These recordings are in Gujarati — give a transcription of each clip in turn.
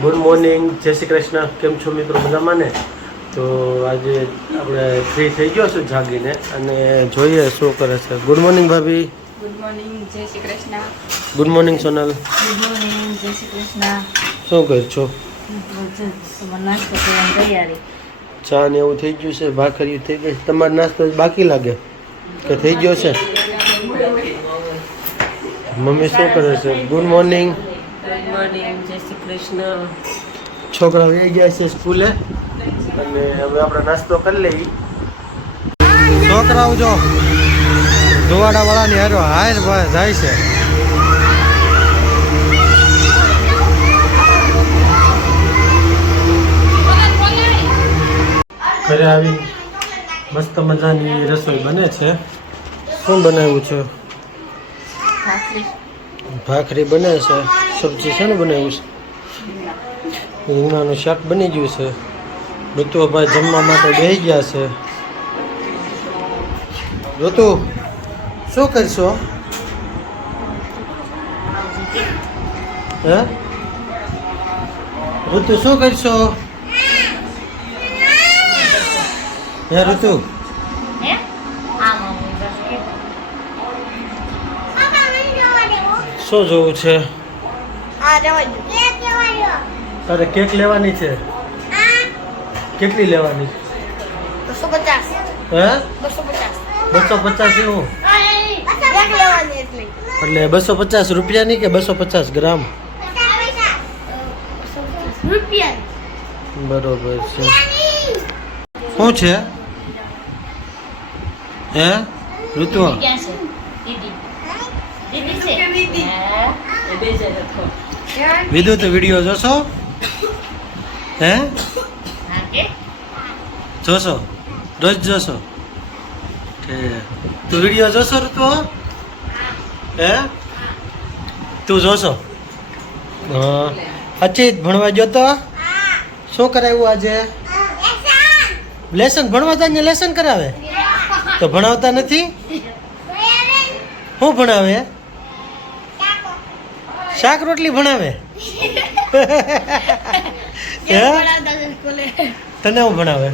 ગુડ મોર્નિંગ, જય શ્રી કૃષ્ણ. કેમ છો મિત્રો, મજામાં ને? તો આજે આપણે ફ્રી થઈ ગયો છું જાગીને અને જોઈએ શું કરે છે. ગુડ મોર્નિંગ ભાભી. ગુડ મોર્નિંગ, જય Shri Krishna. Good morning Sonal. Good morning, જય શ્રી કૃષ્ણ. શું કરો છો? નાસ્તો કરવાની તૈયારી. ચા ને એવું થઈ ગયું છે, ભાખરી થઈ ગઈ. તમારો નાસ્તો બાકી લાગે કે થઈ ગયો છે? મમ્મી શું કરે છે? Good morning. ગુડ મોર્નિંગ, જય શ્રી કૃષ્ણ. છોકરા વહી ગયા છે સ્કૂલે અને હવે આપણે નાસ્તો કરી લઈએ. છોકરાઓ જો ધોવાડા વાળાની હારો હાર જાય છે. ઘરે આવી મસ્ત મજાની રસોઈ બને છે. શું બનાવ્યું છે? ભાખરી બને છે. સબ્જી છે ને બનાવ્યું છે. રીંગણાનું શાક બની ગયું છે. ઋતુભાઈ જમવા માટે બેસી ગયા છે. ઋતુ શું કરશો? હે ઋતુ શું કરશો? હે ઋતુ શું જોવું છે? તારે કેક લેવાની છે? કેટલી લેવાની? 250. હે 250. 250 એવું? એટલે 250 રૂપિયાની કે 250 ગ્રામ? બરોબર છે. શું છે? હે ઋતુ વિધુ તો વિડીયો જોશો? હે જોશો? રોજ જોશો? તું વિડીયો જોશો ઋતુ? હે તું જોશો? હા. અચિત ભણવા ગયો તો? શું કરાવ્યું આજે? લેસન ભણવા જાય ને લેસન કરાવે તો ભણાવતા નથી? શું ભણાવે? શાક રોટલી ભણાવે? તને હું ભણાવે?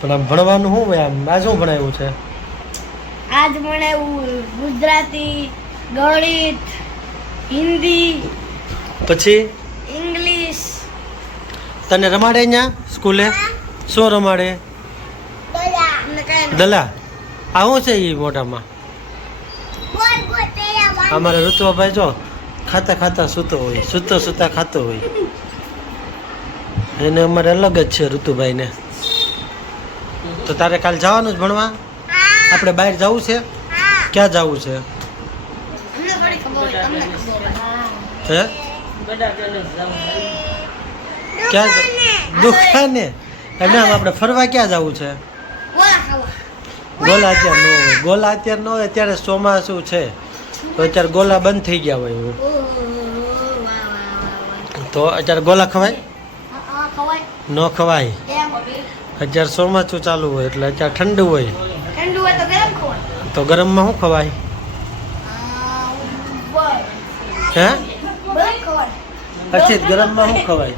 પણ આમ ભણવાનું શું હોય? આમ આજ શું ભણાવ્યું છે? આજ ભણાવ્યું ગુજરાતી, ગણિત, હિન્દી, પછી ઇંગ્લિશ. તને રમાડે અહીંયા સ્કૂલે? શું રમાડે? દલા. આ શું છે એ મોઢામાં? અમારા ઋતુભાઈ જો ખાતા ખાતા સૂતો હોય, સૂતો સૂતા ખાતો હોય. એને અમારે અલગ જ છે ઋતુભાઈને. તો તારે કાલ જવાનું જ ભણવા? આપણે બહાર જવું છે? ક્યાં જવું છે? હે ક્યાં? દુકાને? એમને આપણે ફરવા ક્યાં જવું છે? ગોલા અત્યારે ન હોય. ગોલા અત્યારે ન હોય. અત્યારે ચોમાસું છે તો અત્યારે ગોલા બંધ થઈ ગયા હોય. તો અત્યારે ગોલા ખવાય? ન ખવાય. અત્યારે ચોમાસું ચાલુ હોય એટલે અત્યારે ઠંડુ હોય. તો ગરમમાં શું ખવાય? હે અચિત ગરમમાં શું ખવાય?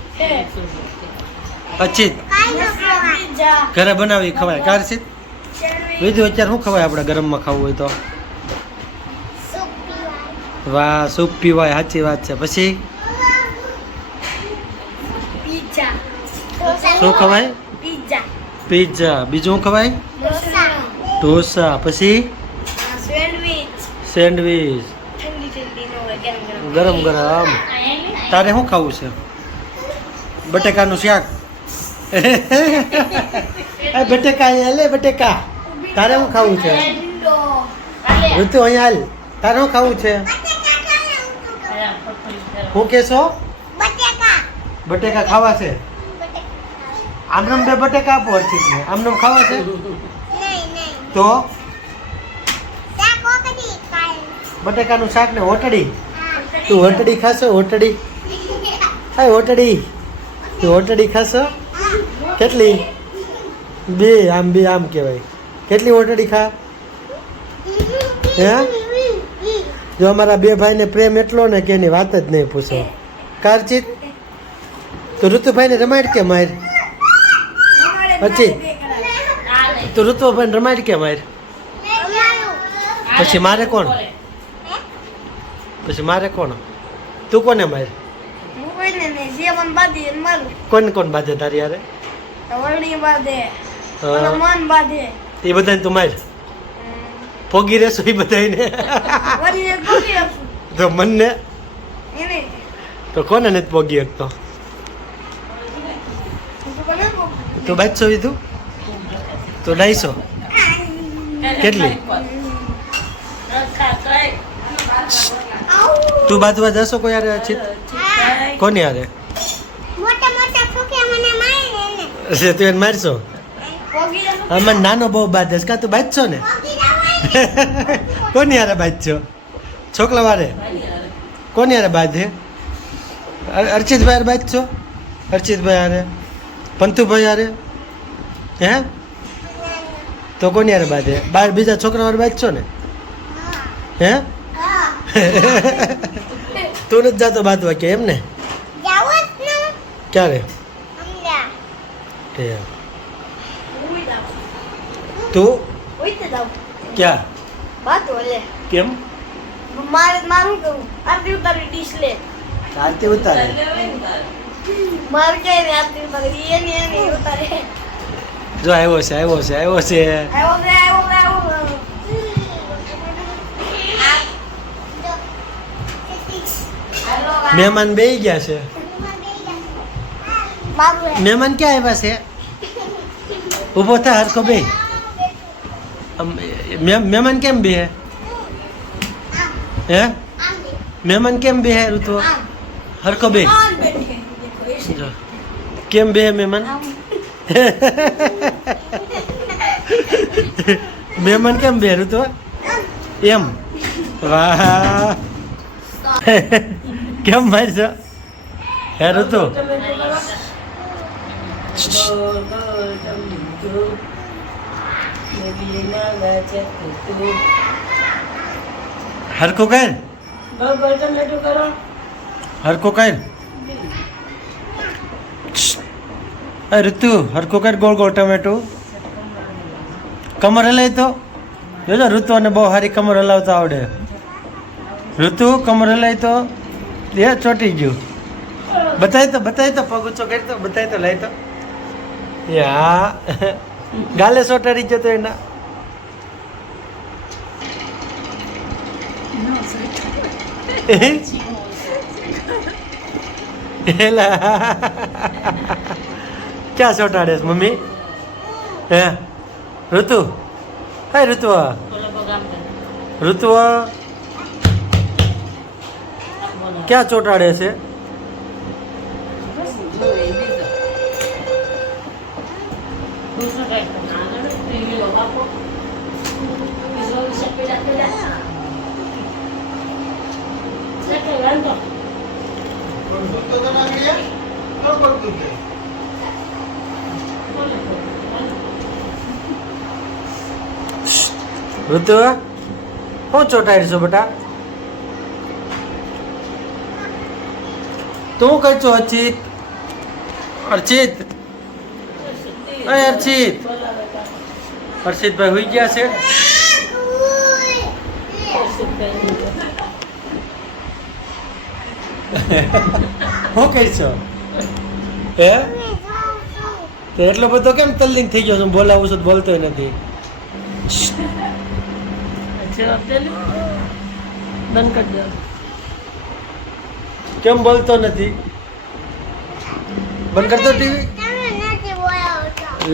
અચિત ઘરે બનાવી ખવાય? કારસિત વિધુ અત્યારે શું ખવાય આપણે ગરમમાં ખાવું હોય તો? વાહ, સૂપ પીવાય. સાચી વાત છે. પછી શું ખવાય? પીઝા. બીજું શું ખવાય? ઢોસા. પછી સેન્ડવીચ. ગરમ ગરમ. તારે શું ખાવું છે? બટેકાનું શાક. બટેકા લે બટેકા. તારે શું ખાવું છે? ઋતુ અહીંયા હાલ. તારે શું ખાવું છે? શું કહેશો? બટેકા ખાવા છે? આમનામ બે બટેકા આપો અર્ચિતને. આમનામ ખાવા છે? તો બટેકાનું શાક ને હોટડી. તું હોટડી ખાશો? હોટડી? હા હોટડી. તું હોટડી ખાશો? કેટલી? બે આમ કહેવાય. કેટલી હોટડી ખા? હે જો અમારા બે ભાઈને પ્રેમ એટલો ને કે એની વાત જ નહીં પૂછો. કારચિત તો ઋતુભાઈને રમાડ કે માર? અચિત તો ઋતુભાઈને રમાડ કે માર? પછી મારે કોણ? પછી મારે કોણ? તું કોને માર? હું કોઈને નહીં, જે મન બાંધી એને મારું. કોણ કોણ બાંધે તારી યારે? વરણી બાંધે, હા. ઓલો મન બાંધે. એ બધાને તું માર પોગી રહેશો એ બધાને વરીને ગોતી આપું. તો મનને એને તો કોને નથી પોગી શકતો? હું તો કોને કહું? તું બાજશો તું? તું ડાઈશો? કેટલી? તું બાંધવા જશો કોઈ યારે અચિત? કોની યારે? મોટા મોટા ફૂકે મને મારે ને. તું એને મારશો? પોગી જશું. આમાં નાનો બહુ બાંધે કા તું બાંધશો ને? કોની યારે બાંધશો? છોકલા વારે કોની યારે બાંધે? અર્ચિતભાઈ યારે બાંધશો? અર્ચિતભાઈ યારે? પંતુભાઈ યારે? હે તો કોની યારે બાંધે? બાર બીજા છોકરા વાર બાંધશો ને? હે તું નથી જાતો બાંધવા કે એમ ને? જાવું જ ને. ક્યારે? અમદા. એ તું ઉઈતે જાવ. ક્યાં? બાતો લે. કેમ? મારું કહું આરતી ઉતારી ડીશ લે. આરતી ઉતારે માર કે ને આરતી ઉતારી એની ઉતારે. જો આવ્યો છે આવ્યો છે આવ્યો છે આવ્યો. મહેમાન બેહી ગયા છે. મારું હે. મહેમાન ક્યાં આવ્યા છે? ઊભો થા હરખો બે. મહેમાન કેમ બે? હે મહેમાન કેમ બે ઋતુ? હરખો બે. જો કેમ બે મહેમાન? મહેમાન કેમ બે ઋતુ? એમ વાહ કેમ મારશો હે ઋતુ? હરખો કર હરખો કર ઋતુ હરખો કર ગોળ ગોળ ટમેટું. કમર હલાય તો જોજો ઋતુને બહુ સારી કમર હલાવતા આવડે. ઋતુ કમર હલાય તો એ ચોટી ગયું. બતાય તો પગ ઊંચો કરી તો બતાય તો લઈ તો એ હા ગાલે સોટાડી જતો એના. એલા ક્યાં ચોટાડે છે મમ્મી? હે ઋતુ? હે ઋતુ ઋતુ ક્યાં ચોટાડે છે? ઋતુ હું ચોટાડીશું બેટા? તું કઈ છો અર્ચિત? અર્ચિત અર્ચિત હર્ષિતભાઈ હોઈ ગયા છે. શું કહીશો? હે તો એટલો બધો કેમ તલ્લીન થઈ ગયો છું? બોલાવું છું બોલતોય નથી. બંધ કરી દો. કેમ બોલતો નથી? બંધ કરતો ટીવી.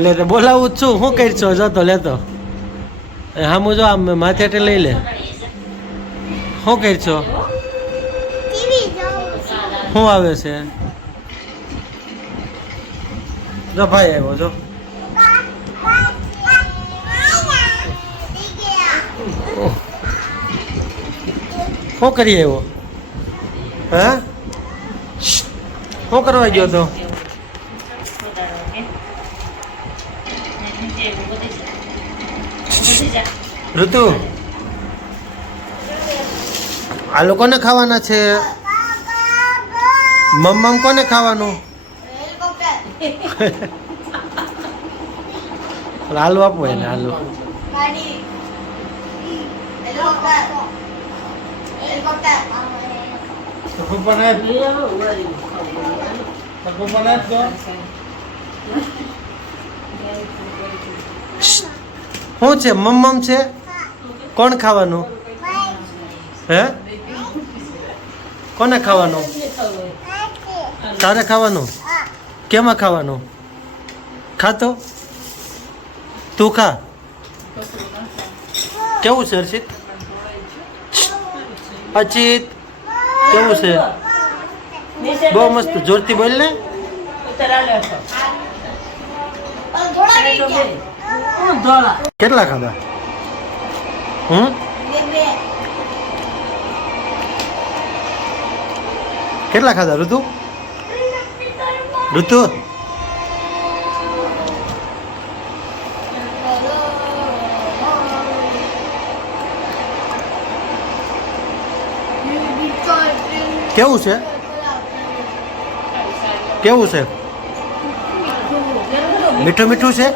લે તો બોલાવું જ છું. શું કરશો? જતો લેતો હામું જો આમ માથે લઈ લે. શું કરશો? શું આવે છે? જો ભાઈ આવ્યો જો. શું કરી આવ્યો? હા શું કરવા ગયો તો? ઋતુ આ લોકોને ખાવાના છે. મમ્મમ કોને ખાવાનું? હેલિકોપ્ટર હાલુ આપવું એને હાલુ. ગાડી હેલિકોપ્ટર હેલિકોપ્ટર પપ્પાને શું છે? મમ્મમ છે. કોણ ખાવાનું? હે કોને ખાવાનું? તારે ખાવાનું? કેમાં ખાવાનું? ખાતો તું ખા. કેવું છે અર્ચિત? અર્ચિત કેવું છે? બહુ મસ્ત. જોરથી બોલ ને. થોડા બી ગયા કેટલા ખાધા? હમ બે કેટલા ખાધા ઋતુ? ઋતુ કેવું છે? કેવું છે? મીઠું મીઠું છે.